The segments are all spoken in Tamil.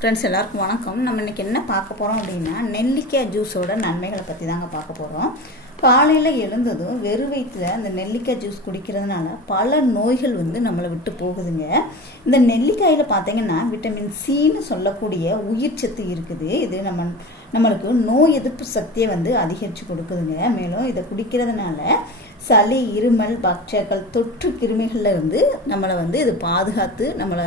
ஃப்ரெண்ட்ஸ் எல்லாருக்கும் வணக்கம். நம்ம இன்றைக்கி என்ன பார்க்க போகிறோம் அப்படின்னா நெல்லிக்காய் ஜூஸோட நன்மைகளை பற்றி தாங்க பார்க்க போகிறோம் காலையில் எழுந்ததும் வெறும் வயிற்றில் அந்த நெல்லிக்காய் ஜூஸ் குடிக்கிறதுனால பல நோய்கள் வந்து நம்மளை விட்டு போகுதுங்க. இந்த நெல்லிக்காயில் பார்த்தீங்கன்னா விட்டமின் சின்னு சொல்லக்கூடிய உயிர் சத்து இருக்குது. இது நம்ம நம்மளுக்கு நோய் எதிர்ப்பு சக்தியை வந்து அதிகரித்து கொடுக்குதுங்க. மேலும் இதை குடிக்கிறதுனால சளி இருமல் பாக்டீரியாக்கள் தொற்று கிருமிகளில் இருந்து நம்மளை வந்து இது பாதுகாத்து நம்மளை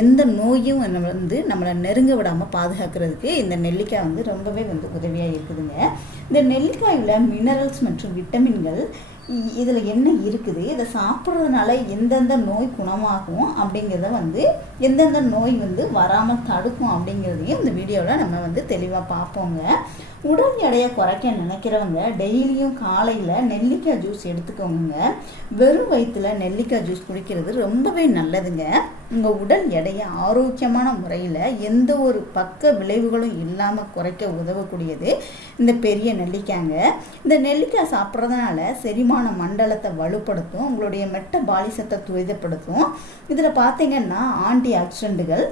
எந்த நோயும் நம்ம வந்து நம்மளை நெருங்க விடாமல் பாதுகாக்கிறதுக்கு இந்த நெல்லிக்காய் வந்து ரொம்பவே வந்து உதவியாக இருக்குதுங்க. இந்த நெல்லிக்காயில் மினரல்ஸ் மற்றும் விட்டமின்கள் இதில் என்ன இருக்குது? இதை சாப்பிட்றதுனால எந்தெந்த நோய் குணமாகும் அப்படிங்கிறத வந்து எந்தெந்த நோய் வந்து வராமல் தடுக்கும் அப்படிங்கிறதையும் இந்த வீடியோவில் நம்ம வந்து தெளிவாக பார்ப்போங்க. உடல் எடையை குறைக்க நினைக்கிறவங்க டெய்லியும் காலையில் நெல்லிக்காய் ஜூஸ் எடுத்துக்கோங்க. வெறும் வயிற்றுல நெல்லிக்காய் ஜூஸ் குடிக்கிறது ரொம்பவே நல்லதுங்க. உங்கள் உடல் எடையை ஆரோக்கியமான முறையில் எந்த ஒரு பக்க விளைவுகளும் இல்லாமல் குறைக்க உதவக்கூடியது இந்த பெரிய நெல்லிக்காய்ங்க இந்த நெல்லிக்காய் சாப்பிட்றதுனால செரிமான மண்டலத்தை வலுப்படுத்தும் உங்களுடைய மெட்ட பாலிசத்தை துரிதப்படுத்தும். இதில் பார்த்தீங்கன்னா ஆன்டி ஆக்சிடென்ட்டுகள்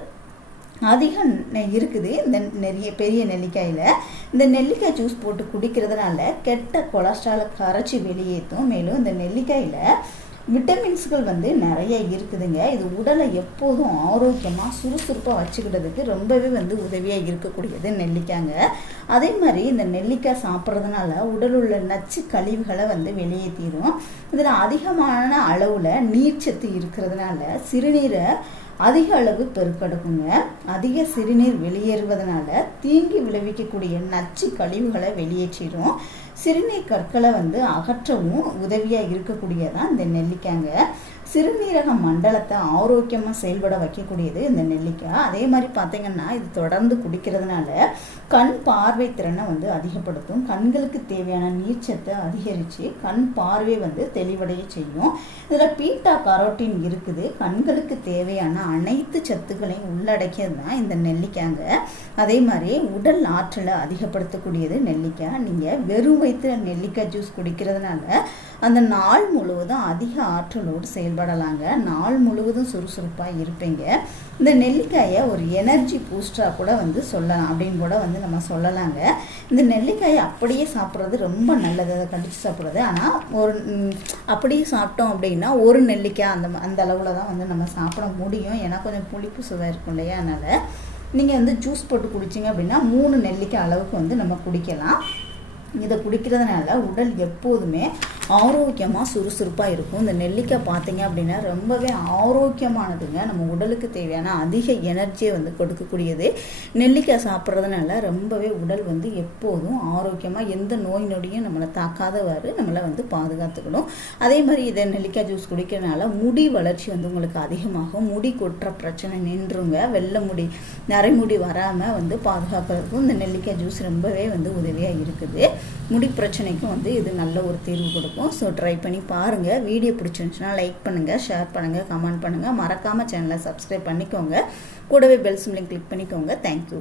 அதிகம் நெ- இருக்குது. இந்த நிறைய பெரிய நெல்லிக்காயில். இந்த நெல்லிக்காய் ஜூஸ் போட்டு குடிக்கிறதுனால கெட்ட கொலஸ்ட்ராலை கரைச்சி வெளியேற்றும் மேலும் இந்த நெல்லிக்காயில் விட்டமின்ஸ்கள் வந்து நிறைய இருக்குதுங்க. இது உடலை எப்போதும் ஆரோக்கியமாக சுறுசுறுப்பாக வச்சுக்கிட்டதுக்கு ரொம்பவே வந்து உதவியாக இருக்கக்கூடியது நெல்லிக்காங்க. அதே மாதிரி இந்த நெல்லிக்காய் சாப்பிட்றதுனால உடல் உள்ள நச்சு கழிவுகளை வந்து வெளியேற்றிடும் இதில் அதிகமான அளவில் நீர்ச்சத்து இருக்கிறதுனால சிறுநீரை அதிக அளவு பெருக்கெடுக்குங்க. அதிக சிறுநீர் வெளியேறுவதனால தீங்கி விளைவிக்கக்கூடிய நச்சு கழிவுகளை வெளியேற்றிடும். சிறுநீர் கற்களை வந்து அகற்றவும் உதவியாக இருக்கக்கூடியதான் இந்த நெல்லிக்காய்ங்க சிறுநீரக மண்டலத்தை ஆரோக்கியமாக செயல்பட வைக்கக்கூடியது இந்த நெல்லிக்காய். அதே மாதிரி பார்த்தீங்கன்னா இது தொடர்ந்து குடிக்கிறதுனால கண் பார்வை திறனை வந்து அதிகப்படுத்தும். கண்களுக்கு தேவையான நீர்ச்சத்தை அதிகரித்து கண் பார்வை வந்து தெளிவடைய செய்யும். இதில் பீட்டா கரோட்டின் இருக்குது. கண்களுக்கு தேவையான அனைத்து சத்துக்களையும் உள்ளடக்கியது தான் இந்த நெல்லிக்காய்ங்க. அதே மாதிரி உடல் ஆற்றலை அதிகப்படுத்தக்கூடியது நெல்லிக்காய். நீங்கள் வெறும் வயிற்றுல நெல்லிக்காய் ஜூஸ் குடிக்கிறதுனால அந்த நாள் முழுவதும் அதிக ஆற்றலோடு செயல்படலாங்க நாள் முழுவதும் சுறுசுறுப்பாக இருப்பீங்க. இந்த நெல்லிக்காயை ஒரு எனர்ஜி பூஸ்டராக கூட வந்து சொல்லலாம் அப்படின்னு கூட வந்து நம்ம சொல்லலாங்க. இந்த நெல்லிக்காயை அப்படியே சாப்பிட்றது ரொம்ப நல்லது. அதை கடிச்சு சாப்பிட்றது. ஆனால் ஒரு அப்படியே சாப்பிட்டோம் அப்படின்னா ஒரு நெல்லிக்காய் அந்த அந்த அளவில் தான் வந்து நம்ம சாப்பிட முடியும். ஏன்னா கொஞ்சம் புளிப்பு சுவை இருக்கும் இல்லையா? அதனால் நீங்கள் வந்து ஜூஸ் போட்டு குடிச்சிங்க அப்படின்னா மூணு நெல்லிக்காய் அளவுக்கு வந்து நம்ம குடிக்கலாம். இதை குடிக்கிறதுனால உடல் எப்போதுமே ஆரோக்கியமாக சுறுசுறுப்பாக இருக்கும். இந்த நெல்லிக்காய் பார்த்தீங்க அப்படின்னா ரொம்பவே ஆரோக்கியமானதுங்க. நம்ம உடலுக்கு தேவையான அதிக எனர்ஜியை வந்து கொடுக்கக்கூடியது. நெல்லிக்காய் சாப்பிட்றதுனால ரொம்பவே உடல் வந்து எப்போதும் ஆரோக்கியமாக எந்த நோய் நொடியும் நம்மளை தாக்காதவாறு நம்மளை வந்து பாதுகாத்துக்கணும். அதே மாதிரி இதை நெல்லிக்காய் ஜூஸ் குடிக்கிறதுனால முடி வளர்ச்சி வந்து உங்களுக்கு அதிகமாகும். முடி கொட்டுற பிரச்சனை நின்றுங்க. வெள்ளை முடி நரைமுடி வராமல் வந்து பாதுகாக்கிறதுக்கும் இந்த நெல்லிக்காய் ஜூஸ் ரொம்பவே வந்து உதவியாக இருக்குது. முடி பிரச்சனைக்கும் வந்து இது நல்ல ஒரு தீர்வு கொடுக்கும். ஸோ ட்ரை பண்ணி பாருங்கள் வீடியோ பிடிச்சிருந்துச்சுன்னா லைக் பண்ணுங்கள் ஷேர் பண்ணுங்கள் கமெண்ட் பண்ணுங்கள் மறக்காமல் சேனலை சப்ஸ்கிரைப் பண்ணிக்கோங்க. கூடவே பெல் சிம்லிங் கிளிக் பண்ணிக்கோங்க. Thank you